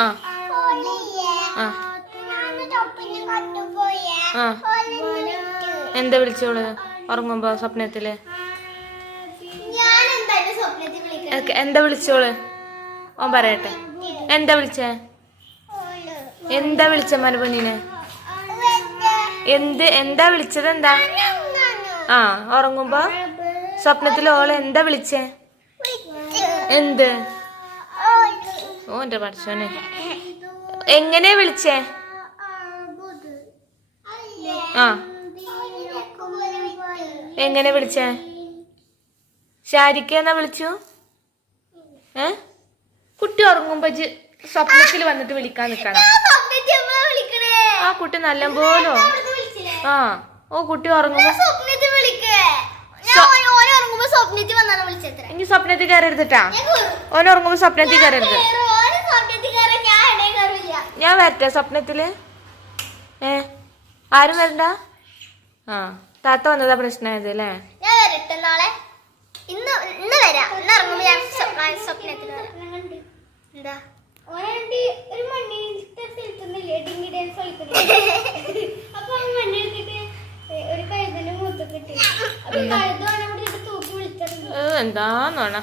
ആ ആ ആ എന്താ വിളിച്ചോള് ഉറങ്ങുമ്പോ സ്വപ്നത്തില്? എന്താ വിളിച്ചോള്? ഓൻ പറയട്ടെ. എന്താ വിളിച്ചേ? എന്താ വിളിച്ച മനുപെണ്ണിനെ? എന്താ വിളിച്ചത്? എന്താ? ആ ഉറങ്ങുമ്പോ സ്വപ്നത്തില് ഓള് എന്താ വിളിച്ചേ? എന്ത്? ഓന്റെ പഠിച്ചോനെ എങ്ങനെയാ വിളിച്ചേ? ആ എങ്ങനെ വിളിച്ചേ? ഷാരിക്കെന്നാ വിളിച്ചു? കുട്ടി ഉറങ്ങുമ്പോ സ്വപ്നത്തിൽ വന്നിട്ട് വിളിക്കാൻ നിക്കണം. ആ കുട്ടി നല്ല പോലോ. ആ ഓ കുട്ടി ഉറങ്ങുമ്പോ ഇനി സ്വപ്നത്തിൽ കയറരുതിട്ടാ. ഓൻ ഉറങ്ങുമ്പോ സ്വപ്നത്തിൽ കയറരുത്. ഞാൻ വരട്ടെ സ്വപ്നത്തില്? ആരും വരണ്ട. ആ താത്ത വന്നതാ പ്രശ്നമായത് അല്ലേ? ഇന്ന് വരാം. ഇന്ന് ഇറങ്ങുമ്പോ ഞാൻ സ്വപ്നത്തിൽ എന്താ ഒരു മണ്ണിന്റെ സ്ഥലത്തുന്നില്ലേ ഡിങ്ങി ഡാൻസ് കളിക്കുന്നില്ലേ? അപ്പൊ ആ മണ്ണെടുത്തിട്ട് ഒരു കഴുതന്റെ മൂത്തൊക്കെ ഇട്ട് അപ്പൊ കഴുത തൂക്കി വിളിച്ചിട്ടുണ്ട്. എന്താന്നോണ